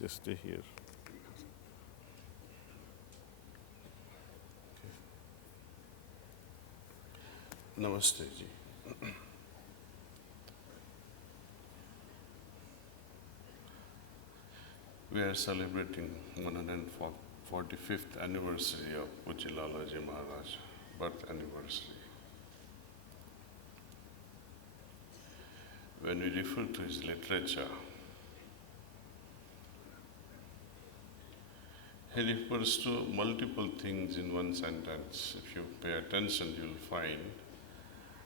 Just stay here. Namaste ji. We are celebrating 145th anniversary of Pujya Lalaji Maharaj, birth anniversary. When we refer to his literature, he refers to multiple things in one sentence. If you pay attention, you'll find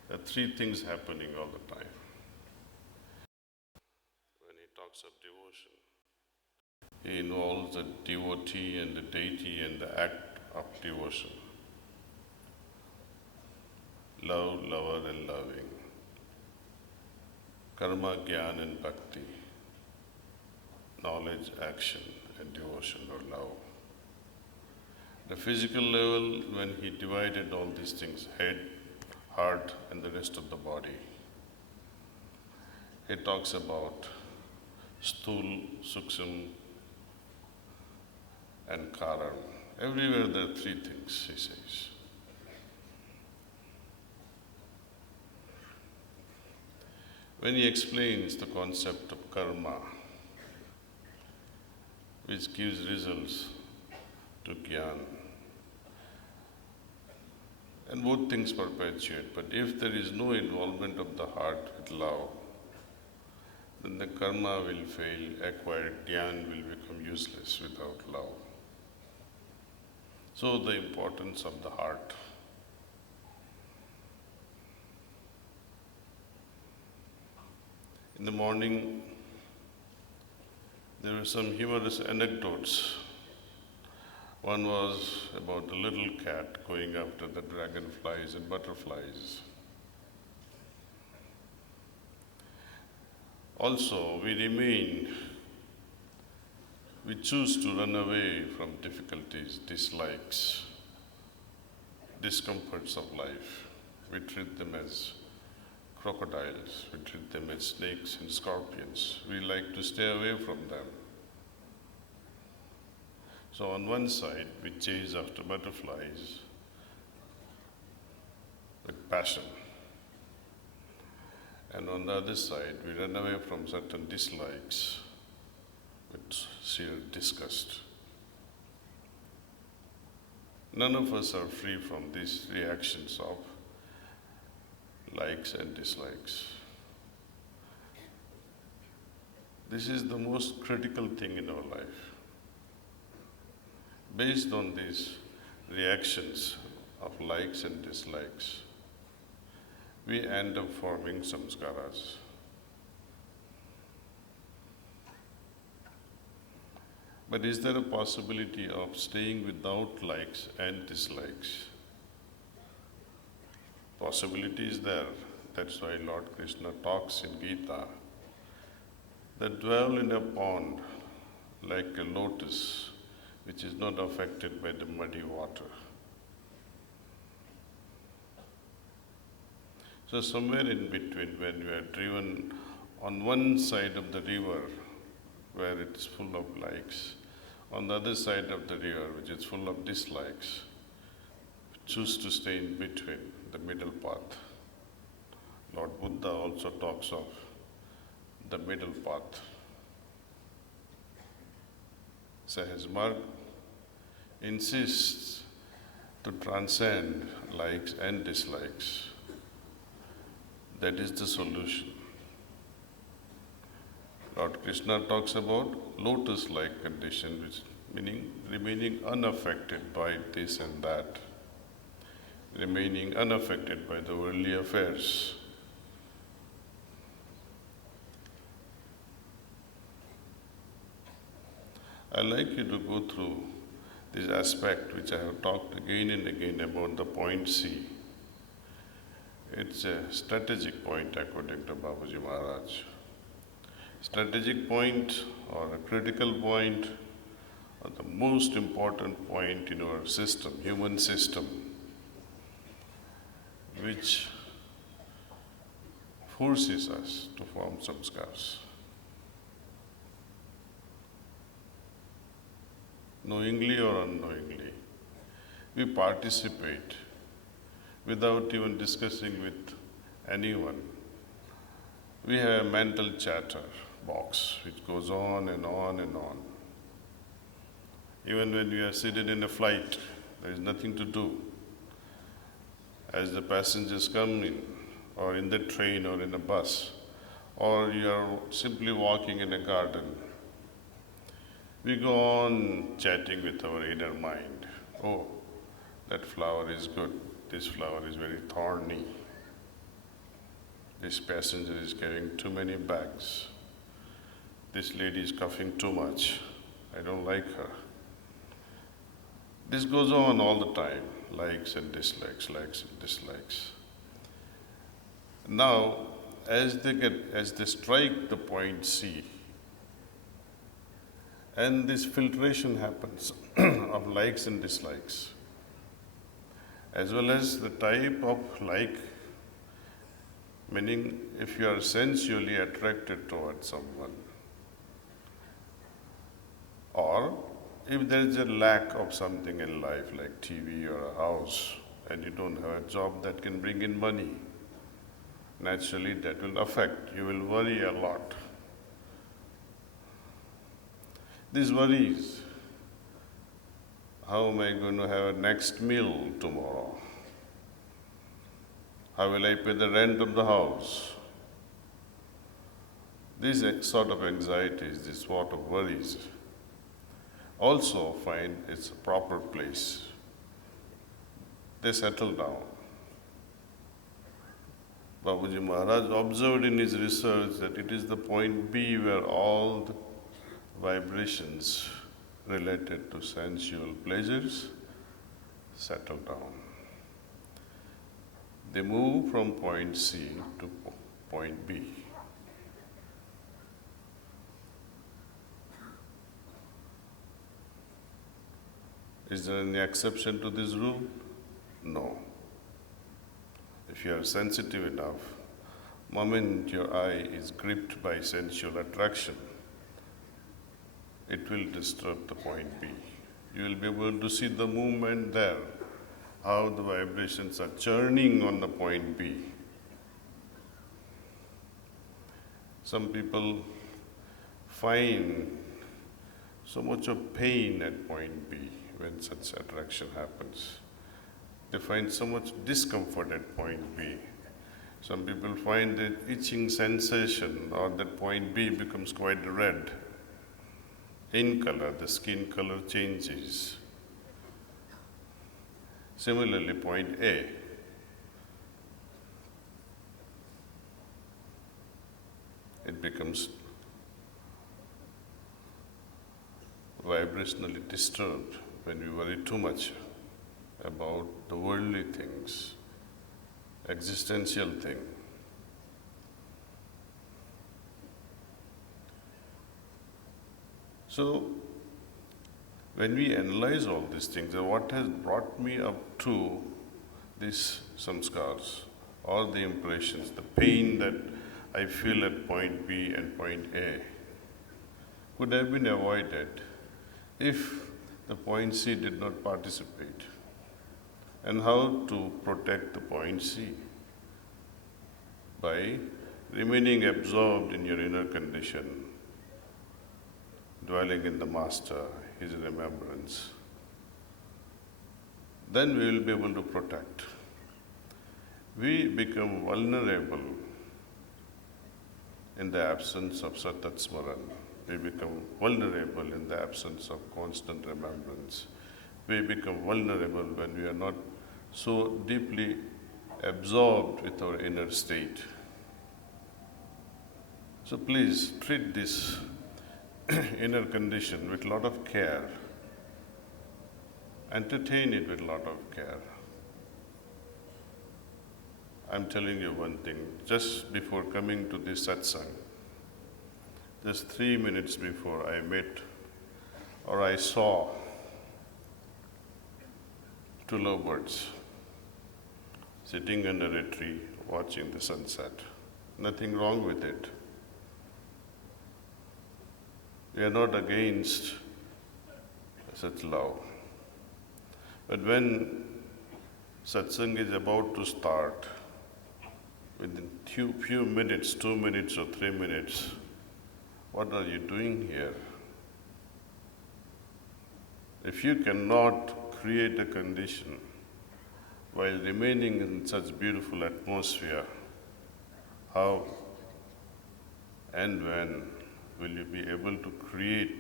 that three things happening all the time. When he talks of devotion, he involves the devotee and the deity and the act of devotion. Love, lover and loving. Karma, jnana and bhakti. Knowledge, action and devotion or love. The physical level, when he divided all these things, head, heart and the rest of the body, he talks about sthul, suksham and karan. Everywhere there are three things, he says. When he explains the concept of karma, which gives results to jnana, and both things perpetuate. But if there is no involvement of the heart with love, then the karma will fail, acquired jnana will become useless without love. So the importance of the heart. In the morning, there were some humorous anecdotes. One was about a little cat going after the dragonflies and butterflies. Also, we choose to run away from difficulties, dislikes, discomforts of life. We treat them as crocodiles, we treat them as snakes and scorpions. We like to stay away from them. So on one side, we chase after butterflies with passion. And on the other side, we run away from certain dislikes with sheer disgust. None of us are free from these reactions of likes and dislikes. This is the most critical thing in our life. Based on these reactions of likes and dislikes, we end up forming samskaras. But is there a possibility of staying without likes and dislikes? Possibility is there. That's why Lord Krishna talks in Gita that dwell in a pond like a lotus which is not affected by the muddy water. So somewhere in between, when you are driven on one side of the river where it is full of likes, on the other side of the river which is full of dislikes, choose to stay in between, the middle path. Lord Buddha also talks of the middle path. Sahasmarg insists to transcend likes and dislikes. That is the solution. Lord Krishna talks about lotus-like condition, which meaning remaining unaffected by this and that, remaining unaffected by the worldly affairs. I'd like you to go through this aspect which I have talked again and again about the point C. It's a strategic point according to Babaji Maharaj. Strategic point or a critical point or the most important point in our system, human system, which forces us to form samskars. knowingly or unknowingly. We participate without even discussing with anyone. We have a mental chatter box which goes on and on and on. Even when we are seated in a flight, there is nothing to do. As the passengers come in, or in the train or in a bus, or you are simply walking in a garden, we go on chatting with our inner mind. Oh, that flower is good. This flower is very thorny. This passenger is carrying too many bags. This lady is coughing too much. I don't like her. This goes on all the time, likes and dislikes, likes and dislikes. Now, as they strike the point C, and this filtration happens of likes and dislikes, as well as the type of like, meaning if you are sensually attracted towards someone, or if there is a lack of something in life like TV or a house, and you don't have a job that can bring in money, naturally that will affect. You will worry a lot. These worries, how am I going to have a next meal tomorrow? How will I pay the rent of the house? These sort of anxieties, these sort of worries, also find its proper place. They settle down. Babuji Maharaj observed in his research that it is the point B where all the vibrations related to sensual pleasures settle down. They move from point C to point B. Is there any exception to this rule? No. If you are sensitive enough, moment your eye is gripped by sensual attraction, it will disturb the point B. You will be able to see the movement there, how the vibrations are churning on the point B. Some people find so much of pain at point B when such attraction happens. They find so much discomfort at point B. Some people find that itching sensation or that point B becomes quite red. In color, the skin color changes. Similarly, point A. It becomes vibrationally disturbed when we worry too much about the worldly things, existential thing. So, when we analyze all these things, what has brought me up to these samskars, or the impressions, the pain that I feel at point B and point A, could have been avoided if the point C did not participate. And how to protect the point C? By remaining absorbed in your inner condition, dwelling in the Master, His remembrance. Then we will be able to protect. We become vulnerable in the absence of Satat Smaran. We become vulnerable in the absence of constant remembrance. We become vulnerable when we are not so deeply absorbed with our inner state. So please treat this inner condition with a lot of care. Entertain it with a lot of care. I'm telling you one thing, just before coming to this satsang, just 3 minutes before I met or I saw 2 lovebirds sitting under a tree watching the sunset. Nothing wrong with it. We are not against such love. But when satsang is about to start, within few minutes, 2 minutes or 3 minutes, what are you doing here? If you cannot create a condition while remaining in such beautiful atmosphere, how and when will you be able to create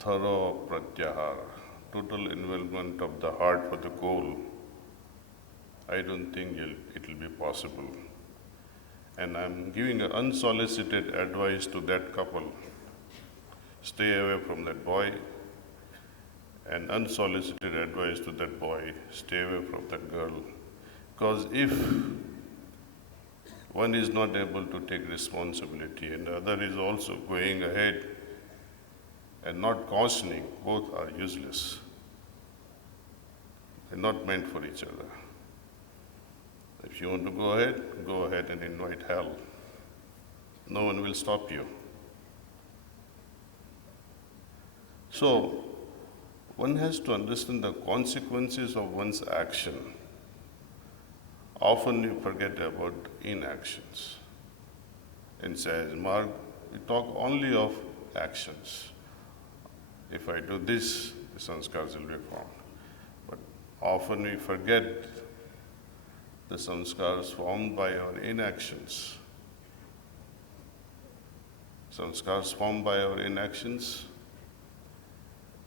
thorough pratyahara, total involvement of the heart for the goal? I don't think it will be possible. And I'm giving an unsolicited advice to that couple. Stay away from that boy. And unsolicited advice to that boy, stay away from that girl. Because if one is not able to take responsibility and the other is also going ahead and not cautioning, both are useless. They're not meant for each other. If you want to go ahead and invite hell. No one will stop you. So, one has to understand the consequences of one's action. Often you forget about inactions. In Sahaj Marg, we talk only of actions. If I do this, the sanskars will be formed. But often we forget the sanskars formed by our inactions. Sanskars formed by our inactions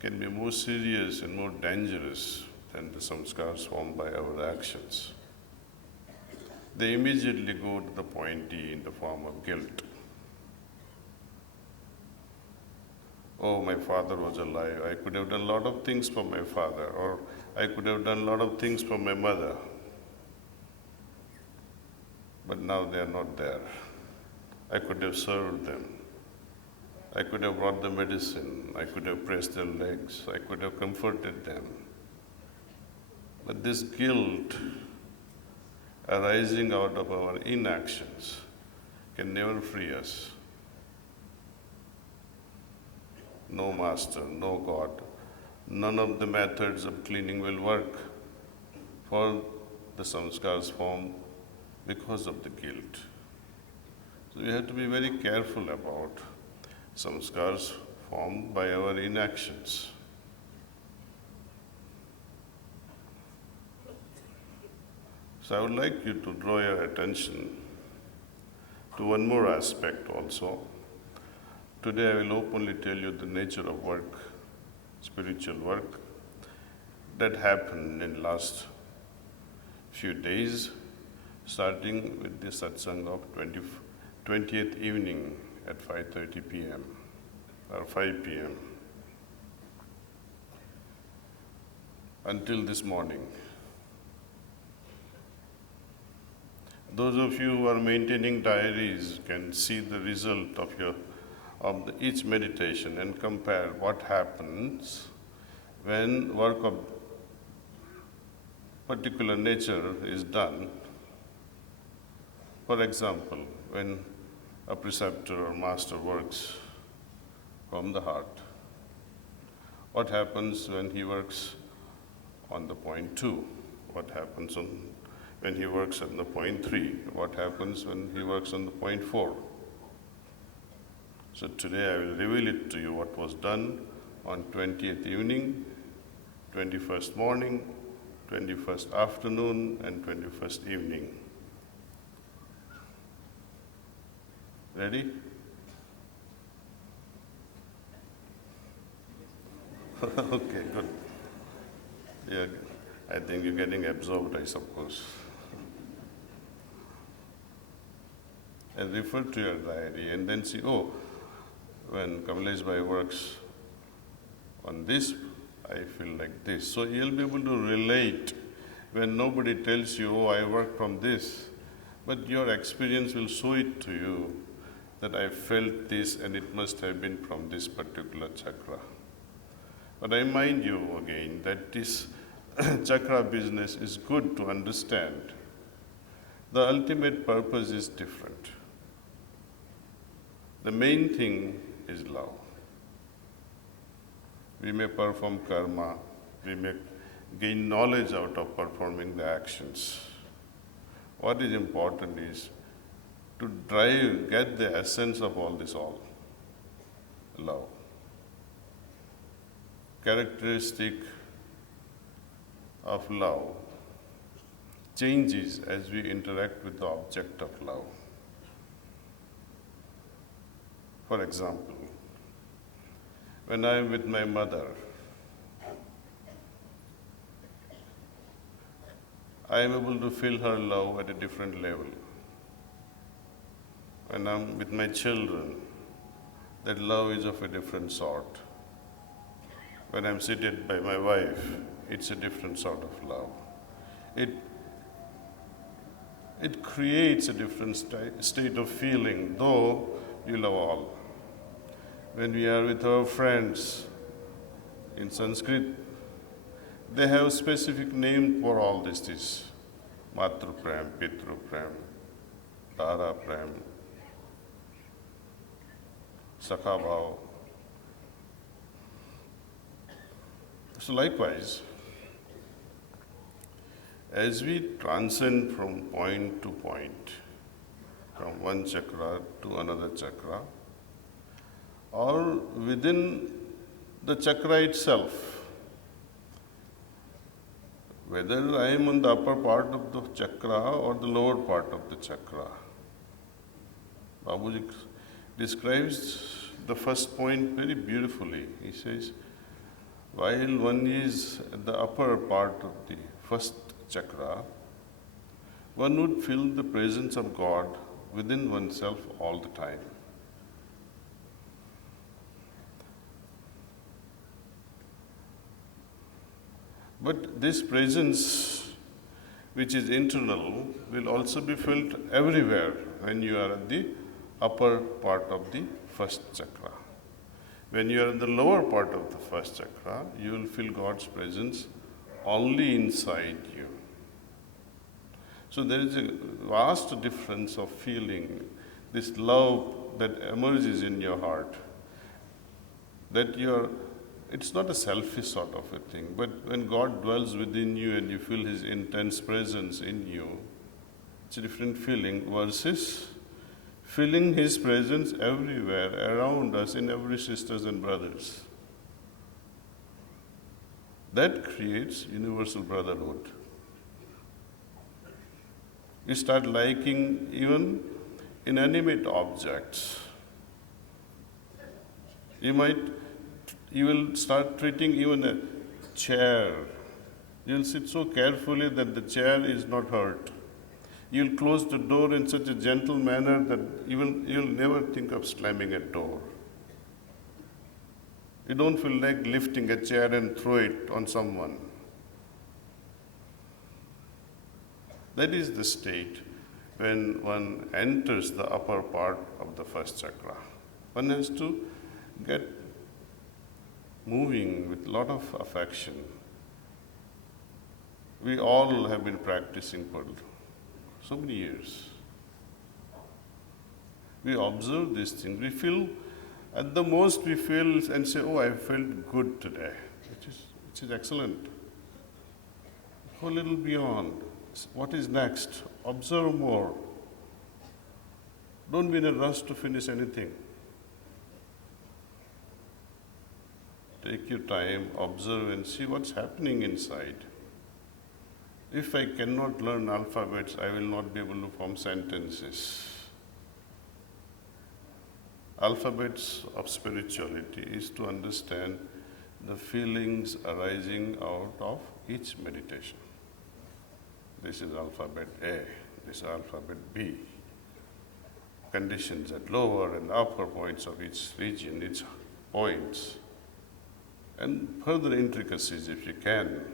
can be more serious and more dangerous than the samskars formed by our actions. They immediately go to the point D in the form of guilt. Oh, my father was alive. I could have done a lot of things for my father, or I could have done a lot of things for my mother. But now they are not there. I could have served them. I could have brought the medicine, I could have pressed their legs, I could have comforted them. But this guilt arising out of our inactions can never free us. No master, no God, none of the methods of cleaning will work for the samskars formed because of the guilt. So we have to be very careful about samskars formed by our inactions. So I would like you to draw your attention to one more aspect also. Today I will openly tell you the nature of work, spiritual work, that happened in last few days, starting with the satsang of 20th evening at 5:30 p.m. or 5 p.m. until this morning. Those of you who are maintaining diaries can see the result of each meditation and compare what happens when work of particular nature is done. For example, when a preceptor or master works from the heart, what happens when he works on the point 2? What happens when he works on the point 3? What happens when he works on the point 4? So today I will reveal it to you what was done on 20th evening, 21st morning, 21st afternoon, and 21st evening. Ready? Okay, good. Yeah, I think you're getting absorbed, I suppose. And refer to your diary and then see, oh, when Kamlesh Bhai works on this, I feel like this. So you'll be able to relate when nobody tells you, oh, I work from this. But your experience will show it to you that I felt this and it must have been from this particular chakra. But I mind you again that this chakra business is good to understand. The ultimate purpose is different. The main thing is love. We may perform karma, we may gain knowledge out of performing the actions. What is important is to drive, get the essence of all this all. Love. Characteristic of love changes as we interact with the object of love. For example, when I am with my mother, I am able to feel her love at a different level. When I am with my children, that love is of a different sort. When I am seated by my wife, it's a different sort of love. It creates a different state of feeling, though you love all. When we are with our friends, in Sanskrit, they have specific name for all this. Matru Prem, Pitru Prem, Dara Prem, Sakha Bhav. So likewise, as we transcend from point to point, from one chakra to another chakra, or within the chakra itself, whether I am on the upper part of the chakra or the lower part of the chakra. Babuji describes the first point very beautifully. He says, while one is at the upper part of the first chakra, one would feel the presence of God within oneself all the time. But this presence, which is internal, will also be felt everywhere when you are at the upper part of the first chakra. When you are in the lower part of the first chakra, you will feel God's presence only inside you. So there is a vast difference of feeling, this love that emerges in your heart, that it's not a selfish sort of a thing, but when God dwells within you and you feel His intense presence in you, it's a different feeling versus feeling His presence everywhere around us, in every sisters and brothers. That creates universal brotherhood. You start liking even inanimate objects. You will start treating even a chair. You'll sit so carefully that the chair is not hurt. You'll close the door in such a gentle manner that you'll never think of slamming a door. You don't feel like lifting a chair and throw it on someone. That is the state when one enters the upper part of the first chakra. One has to get moving with a lot of affection. We all have been practicing for so many years. We observe these things. We feel, at the most we feel and say, oh, I felt good today, which is excellent. Go a little beyond. What is next? Observe more. Don't be in a rush to finish anything. Take your time, observe and see what's happening inside. If I cannot learn alphabets, I will not be able to form sentences. Alphabets of spirituality is to understand the feelings arising out of each meditation. This is alphabet A, this is alphabet B. Conditions at lower and upper points of each region, each points. And further intricacies if you can.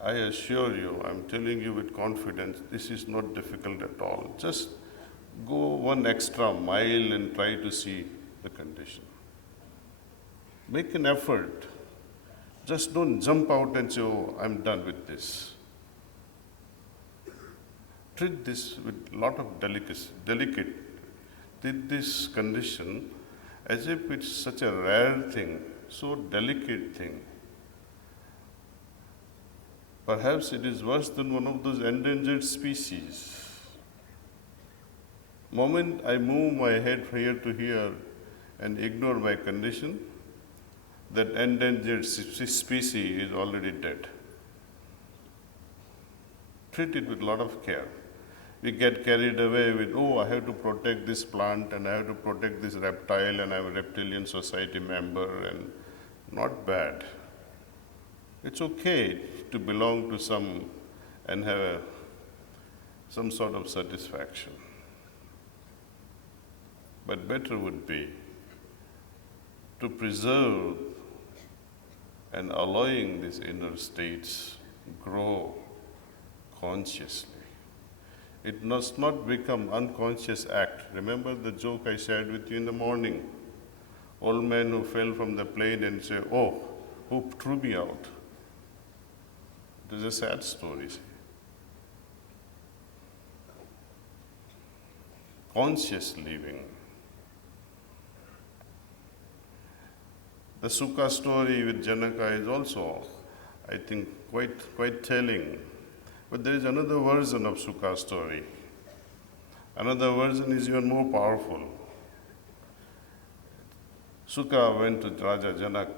I assure you, I'm telling you with confidence, this is not difficult at all. Just go one extra mile and try to see the condition. Make an effort. Just don't jump out and say, oh, I'm done with this. Treat this with a lot of delicate. Treat this condition as if it's such a rare thing, so delicate thing. Perhaps it is worse than one of those endangered species. Moment I move my head from here to here and ignore my condition, that endangered species is already dead. Treat it with a lot of care. We get carried away with, oh, I have to protect this plant and I have to protect this reptile and I'm a reptilian society member, and not bad. It's okay to belong to some and have some sort of satisfaction. But better would be to preserve and allowing these inner states grow consciously. It must not become unconscious act. Remember the joke I shared with you in the morning? Old man who fell from the plane and say, oh, who threw me out? It is a sad story. Conscious living. The Sukha story with Janaka is also, I think, quite telling. But there is another version of Sukha story. Another version is even more powerful. Sukha went to Raja Janak,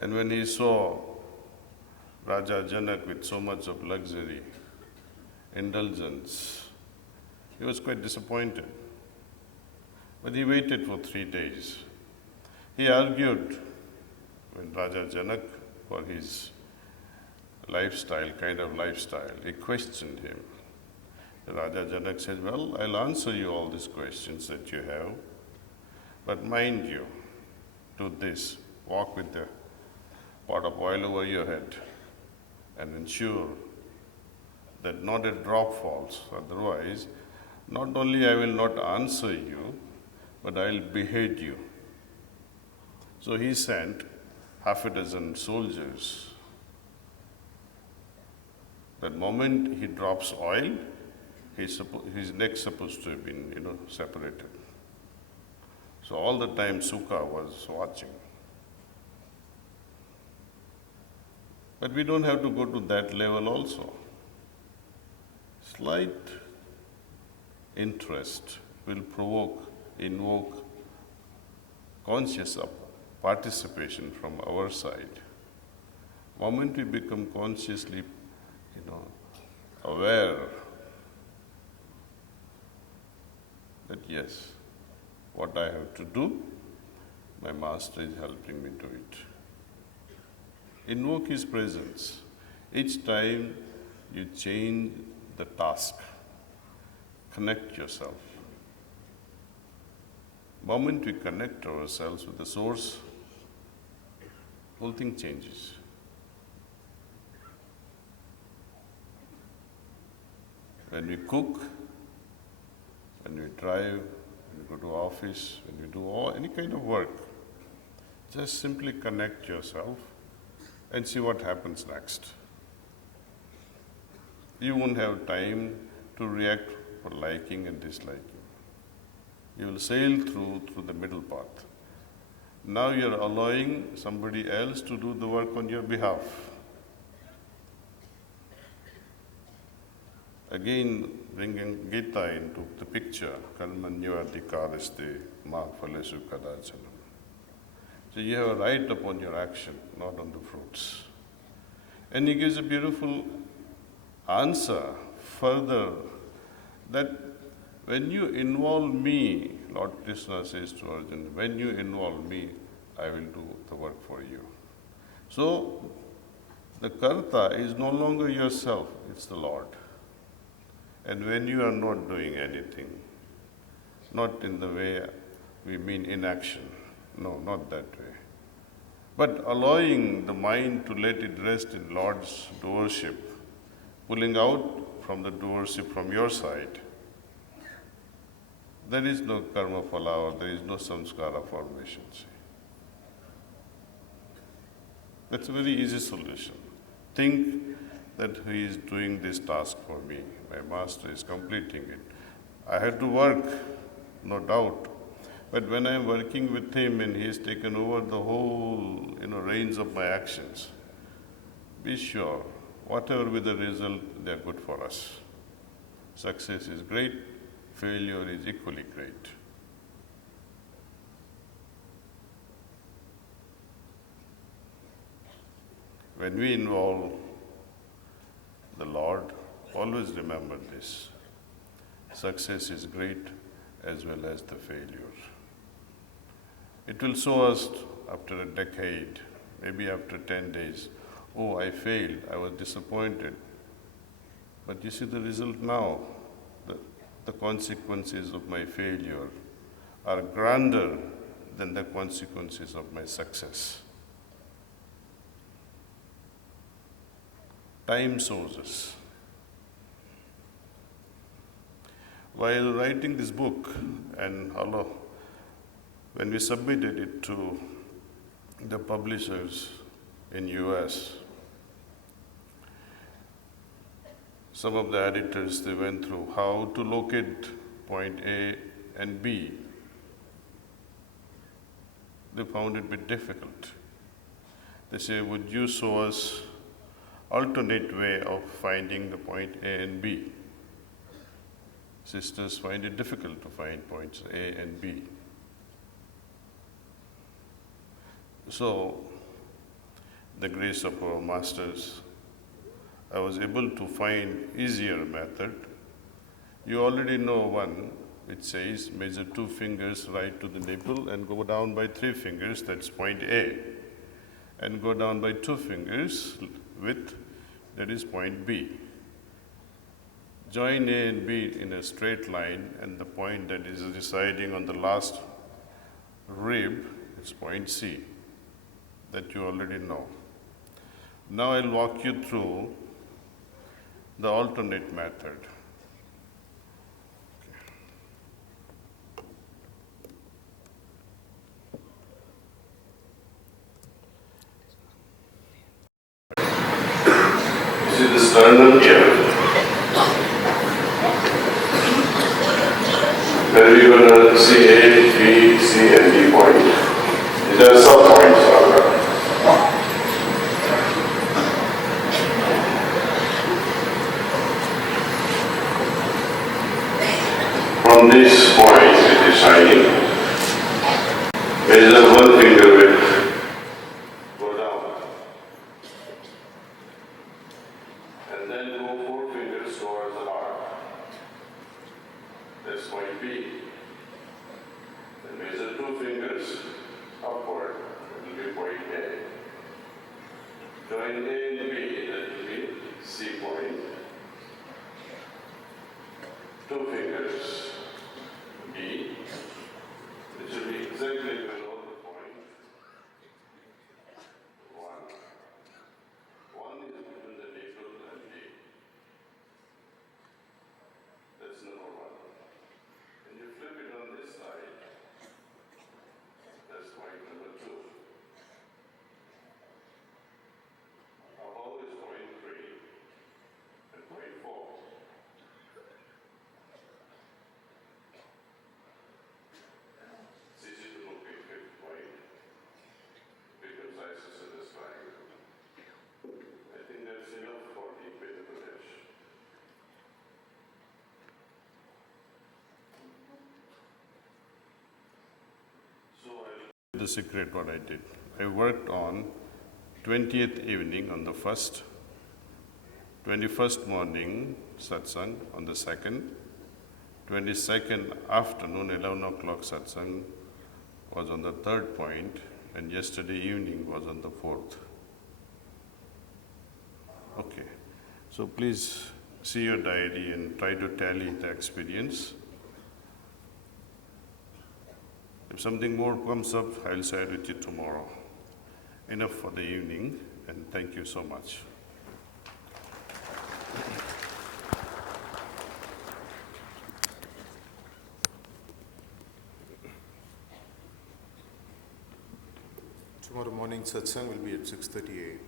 and when he saw Raja Janak with so much of luxury, indulgence, he was quite disappointed. But he waited for 3 days. He argued with Raja Janak for his lifestyle, kind of lifestyle. He questioned him. Raja Janak said, well, I'll answer you all these questions that you have, but mind you, do this, walk with the pot of oil over your head and ensure that not a drop falls. Otherwise, not only I will not answer you, but I'll behead you. So he sent half a dozen soldiers. That moment he drops oil, his neck is supposed to have been, separated. So all the time Sukha was watching. But we don't have to go to that level also. Slight interest will invoke conscious participation from our side. Moment we become consciously, aware that yes, what I have to do, my master is helping me do it. Invoke his presence. Each time you change the task, connect yourself. Moment we connect ourselves with the source, whole thing changes. When we cook, when we drive, when we go to office, when we do any kind of work, just simply connect yourself and see what happens next. You won't have time to react for liking and disliking. You will sail through the middle path. Now you're allowing somebody else to do the work on your behalf. Again, bringing Gita into the picture, karmanyavadhikaraste ma phalesu kadachanam. So you have a right upon your action, not on the fruits. And he gives a beautiful answer further, that when you involve me, Lord Krishna says to Arjuna, when you involve me, I will do the work for you. So the karta is no longer yourself, it's the Lord. And when you are not doing anything, not in the way we mean inaction, no, not that way, but allowing the mind to let it rest in Lord's doership, pulling out from the doership from your side, there is no karma phala or there is no samskara formation. That's a very easy solution. Think that he is doing this task for me. My master is completing it. I had to work, no doubt. But when I'm working with him and he's taken over the whole, reins of my actions, be sure, whatever be the result, they're good for us. Success is great, failure is equally great. When we involve the Lord, always remember this. Success is great as well as the failure. It will show us after a decade, maybe after 10 days, oh, I failed, I was disappointed. But you see the result now. The consequences of my failure are grander than the consequences of my success. Time shows us. While writing this book, and when we submitted it to the publishers in US, some of the editors, they went through how to locate point A and B. They found it a bit difficult. They say, would you show us alternate way of finding the point A and B? Sisters find it difficult to find points A and B. So, the grace of our masters, I was able to find easier method. You already know one which says measure 2 fingers right to the nipple and go down by 3 fingers, that's point A, and go down by 2 fingers width, that is point B. Join A and B in a straight line, and the point that is residing on the last rib is point C, that you already know. Now I'll walk you through the alternate method. See this sternum here. Where we're going to see A, B, C, and D point. These are sub-points. From this point, it is shining. Measure 1 finger width. Go down. And then go 4 fingers towards the heart. That's point B. Then measure 2 fingers upward. It will be point A. Join A and B. That will be C point. 2 fingers. B, it should be exactly below the point 1. 1 is between the nipple and B. That's number 1. And you flip it on this side, that's point number 2. Above is point 3 and point 4. The secret what I did. I worked on 20th evening on the first, 21st morning satsang on the second, 22nd afternoon 11 o'clock satsang was on the third point, and yesterday evening was on the fourth. Okay, so please see your diary and try to tally the experience. If something more comes up, I'll share with you tomorrow. Enough for the evening, and thank you so much. Tomorrow morning satsang will be at 6:30 a.m.